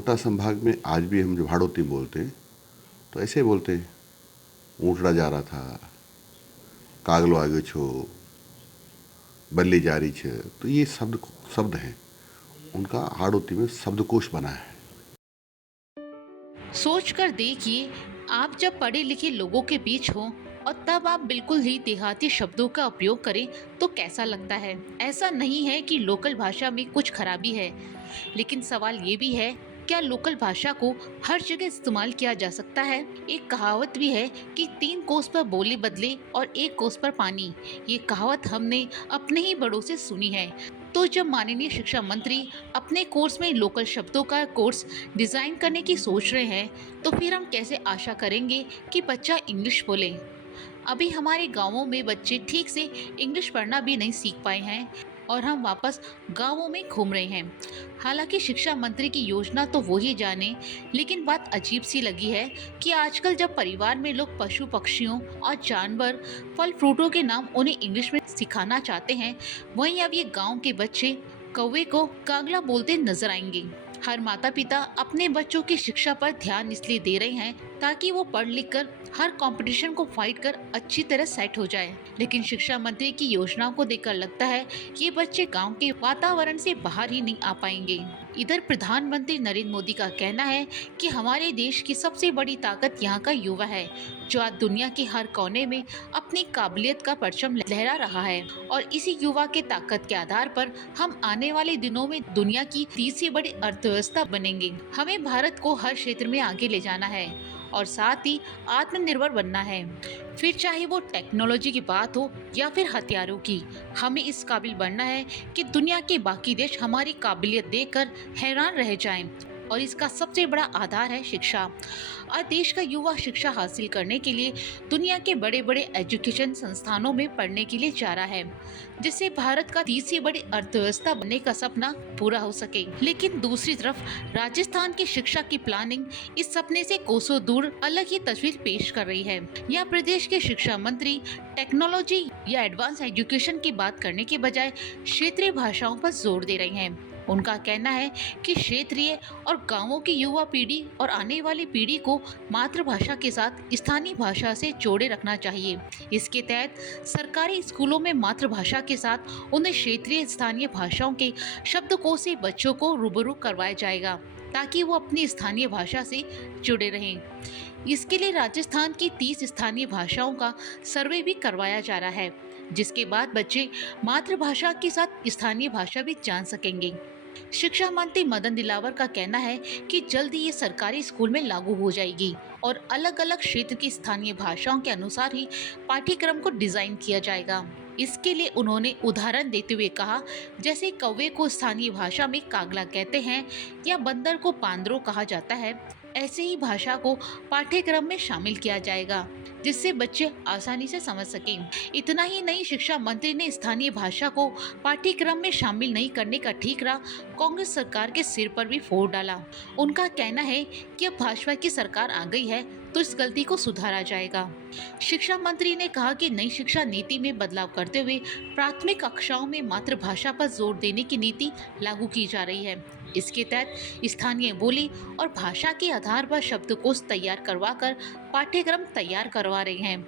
कोटा संभाग में आज भी हम जब हाड़ौती बोलते हैं तो ऐसे बोलते हैं, ऊँटड़ा जा रहा था, कागलो आगे छो, बल्ली जारी छ। तो ये शब्द हैं, उनका हाड़ौती में शब्दकोश बना है। सोच कर देखिए, आप जब पढ़े लिखे लोगों के बीच हो और तब आप बिल्कुल ही देहाती शब्दों का उपयोग करें तो कैसा लगता है। ऐसा नहीं है कि लोकल भाषा में कुछ खराबी है, लेकिन सवाल ये भी है, क्या लोकल भाषा को हर जगह इस्तेमाल किया जा सकता है। एक कहावत भी है कि 3 कोस पर बोली बदले और 1 कोस पर पानी। ये कहावत हमने अपने ही बड़ों से सुनी है। तो जब माननीय शिक्षा मंत्री अपने कोर्स में लोकल शब्दों का कोर्स डिजाइन करने की सोच रहे हैं, तो फिर हम कैसे आशा करेंगे कि बच्चा इंग्लिश बोले। अभी हमारे गांवों में बच्चे ठीक से इंग्लिश पढ़ना भी नहीं सीख पाए हैं और हम वापस गांवों में घूम रहे हैं। हालांकि शिक्षा मंत्री की योजना तो वो ही जाने, लेकिन बात अजीब सी लगी है कि आजकल जब परिवार में लोग पशु पक्षियों और जानवर, फल फ्रूटों के नाम उन्हें इंग्लिश में सिखाना चाहते हैं, वहीं अब ये गांव के बच्चे कौवे को कागला बोलते नजर आएंगे। हर माता पिता अपने बच्चों की शिक्षा पर ध्यान इसलिए दे रहे हैं ताकि वो पढ़ लिख कर हर कंपटीशन को फाइट कर अच्छी तरह सेट हो जाए। लेकिन शिक्षा मंत्री की योजनाओं को देखकर लगता है ये बच्चे गांव के वातावरण से बाहर ही नहीं आ पाएंगे। इधर प्रधानमंत्री नरेंद्र मोदी का कहना है कि हमारे देश की सबसे बड़ी ताकत यहाँ का युवा है, जो आज दुनिया के हर कोने में अपनी काबिलियत का परचम लहरा रहा है। और इसी युवा के ताकत के आधार पर हम आने वाले दिनों में दुनिया की तीसरी बड़ी अर्थव्यवस्था बनेंगे। हमें भारत को हर क्षेत्र में आगे ले जाना है और साथ ही आत्मनिर्भर बनना है। फिर चाहे वो टेक्नोलॉजी की बात हो या फिर हथियारों की, हमें इस काबिल बनना है कि दुनिया के बाकी देश हमारी काबिलियत देखकर हैरान रह जाएं। और इसका सबसे बड़ा आधार है शिक्षा। और देश का युवा शिक्षा हासिल करने के लिए दुनिया के बड़े बड़े एजुकेशन संस्थानों में पढ़ने के लिए जा रहा है, जिससे भारत का तीसरी बड़ी अर्थव्यवस्था बनने का सपना पूरा हो सके। लेकिन दूसरी तरफ राजस्थान की शिक्षा की प्लानिंग इस सपने से कोसों दूर अलग ही तस्वीर पेश कर रही है। यहाँ प्रदेश के शिक्षा मंत्री टेक्नोलॉजी या एडवांस एजुकेशन की बात करने के बजाय क्षेत्रीय भाषाओं पर जोर दे रहे हैं। उनका कहना है कि क्षेत्रीय और गांवों की युवा पीढ़ी और आने वाली पीढ़ी को मातृभाषा के साथ स्थानीय भाषा से जोड़े रखना चाहिए। इसके तहत सरकारी स्कूलों में मातृभाषा के साथ उन्हें क्षेत्रीय स्थानीय भाषाओं के शब्दकोश से बच्चों को रूबरू करवाया जाएगा, ताकि वो अपनी स्थानीय भाषा से जुड़े रहें। इसके लिए राजस्थान की 30 स्थानीय भाषाओं का सर्वे भी करवाया जा रहा है, जिसके बाद बच्चे मातृभाषा के साथ स्थानीय भाषा भी जान सकेंगे। शिक्षा मंत्री मदन दिलावर का कहना है कि जल्द ही ये सरकारी स्कूल में लागू हो जाएगी और अलग अलग क्षेत्र की स्थानीय भाषाओं के अनुसार ही पाठ्यक्रम को डिजाइन किया जाएगा। इसके लिए उन्होंने उदाहरण देते हुए कहा, जैसे कौवे को स्थानीय भाषा में कागला कहते हैं या बंदर को पांदरो कहा जाता है, ऐसे ही भाषा को पाठ्यक्रम में शामिल किया जाएगा, जिससे बच्चे आसानी से समझ सकें। इतना ही नहीं, शिक्षा मंत्री ने स्थानीय भाषा को पाठ्यक्रम में शामिल नहीं करने का ठीकरा कांग्रेस सरकार के सिर पर भी फोड़ डाला। उनका कहना है कि अब भाजपा की सरकार आ गई है तो इस गलती को सुधारा जाएगा। शिक्षा मंत्री ने कहा कि नई शिक्षा नीति में बदलाव करते हुए प्राथमिक कक्षाओं में मातृभाषा पर जोर देने की नीति लागू की जा रही है। इसके तहत स्थानीय बोली और भाषा के आधार पर शब्दकोश तैयार करवाकर पाठ्यक्रम तैयार करवा रहे हैं,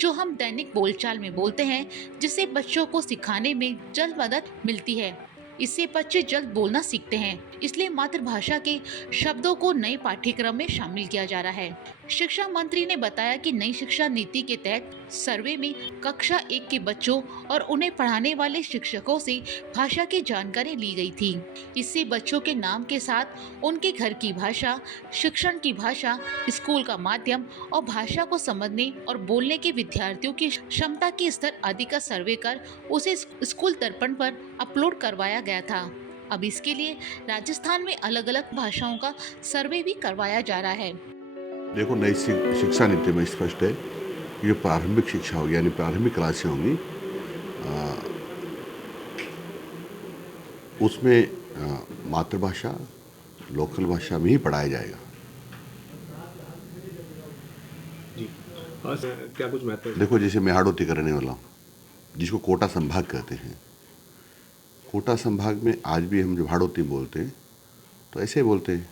जो हम दैनिक बोलचाल में बोलते हैं, जिससे बच्चों को सिखाने में जल्द मदद मिलती है। इससे बच्चे जल्द बोलना सीखते हैं, इसलिए मातृभाषा के शब्दों को नए पाठ्यक्रम में शामिल किया जा रहा है। शिक्षा मंत्री ने बताया कि नई शिक्षा नीति के तहत सर्वे में कक्षा 1 के बच्चों और उन्हें पढ़ाने वाले शिक्षकों से भाषा की जानकारी ली गई थी। इससे बच्चों के नाम के साथ उनके घर की भाषा, शिक्षण की भाषा, स्कूल का माध्यम और भाषा को समझने और बोलने के विद्यार्थियों की क्षमता के स्तर आदि का सर्वे कर उसे स्कूल दर्पण पर अपलोड करवाया गया था। अब इसके लिए राजस्थान में अलग अलग भाषाओं का सर्वे भी करवाया जा रहा है। देखो, नई शिक्षा नीति में स्पष्ट है कि जो प्रारंभिक शिक्षा होगी, यानी प्रारंभिक क्लासें होंगी, उसमें मातृभाषा, लोकल भाषा में ही पढ़ाया जाएगा। जी, क्या कुछ महत्व? देखो, जैसे मैं हाड़ौती करने वाला हूँ, जिसको कोटा संभाग कहते हैं। कोटा संभाग में आज भी हम जब हाड़ौती बोलते हैं तो ऐसे बोलते हैं,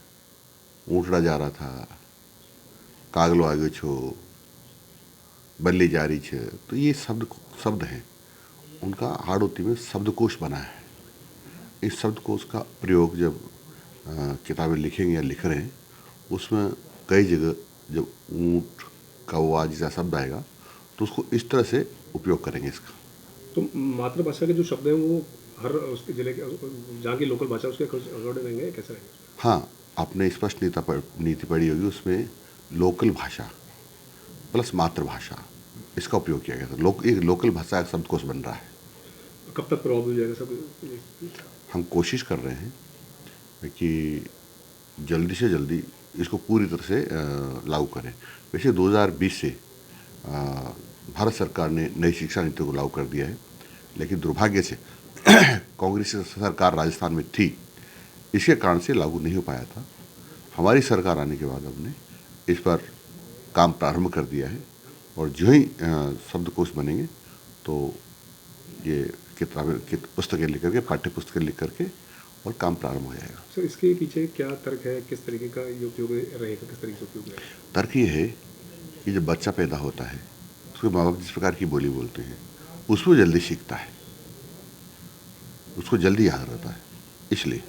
ऊँटड़ा जा रहा था, कागलो आगे छो, बल्ली जारी छ, तो ये शब्द हैं। उनका हाड़ौती में शब्दकोश बना है। इस शब्दकोश का प्रयोग जब किताबें लिखेंगे या लिख रहे हैं, उसमें कई जगह जब ऊँट कौवा जैसा शब्द आएगा तो उसको इस तरह से उपयोग करेंगे इसका। तो मातृभाषा के जो शब्द हैं वो हर उसके जिले के जहाँ की लोकल भाषा उसके अकॉर्डिंग रहेंगे, कैसे रहेंगे? हाँ, आपने स्पष्ट नीति पढ़ी होगी, उसमें लोकल भाषा प्लस मातृभाषा इसका उपयोग किया गया था। एक लोकल भाषा का शब्दकोश बन रहा है। कब तक प्रभावी हो जाएगा सब? हम कोशिश कर रहे हैं कि जल्दी से जल्दी इसको पूरी तरह से लागू करें। वैसे 2020 से भारत सरकार ने नई शिक्षा नीति को लागू कर दिया है, लेकिन दुर्भाग्य से कांग्रेस सरकार राजस्थान में थी, इसके कारण से लागू नहीं हो पाया था। हमारी सरकार आने के बाद हमने इस पर काम प्रारंभ कर दिया है और जो ही शब्दकोश बनेंगे तो ये पुस्तकें लिख करके, पाठ्य पुस्तकें लिख करके और काम प्रारंभ हो जाएगा। सर, इसके पीछे क्या तर्क है, किस तरीके का ये उपयोग रहेगा, किस तरीके से उपयोग रहेगा? तर्क ये है कि जब बच्चा पैदा होता है उसके माँ बाप जिस प्रकार की बोली बोलते हैं उसको जल्दी सीखता है, उसको जल्दी याद रहता है, इसलिए।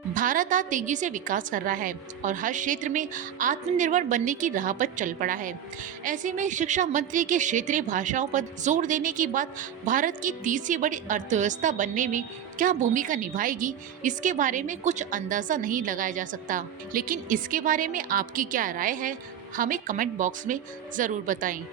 भारत आज तेजी से विकास कर रहा है और हर क्षेत्र में आत्मनिर्भर बनने की राह पर चल पड़ा है। ऐसे में शिक्षा मंत्री के क्षेत्रीय भाषाओं पर जोर देने की बात भारत की तीसरी बड़ी अर्थव्यवस्था बनने में क्या भूमिका निभाएगी, इसके बारे में कुछ अंदाजा नहीं लगाया जा सकता। लेकिन इसके बारे में आपकी क्या राय है, हमें कमेंट बॉक्स में जरूर बताएं।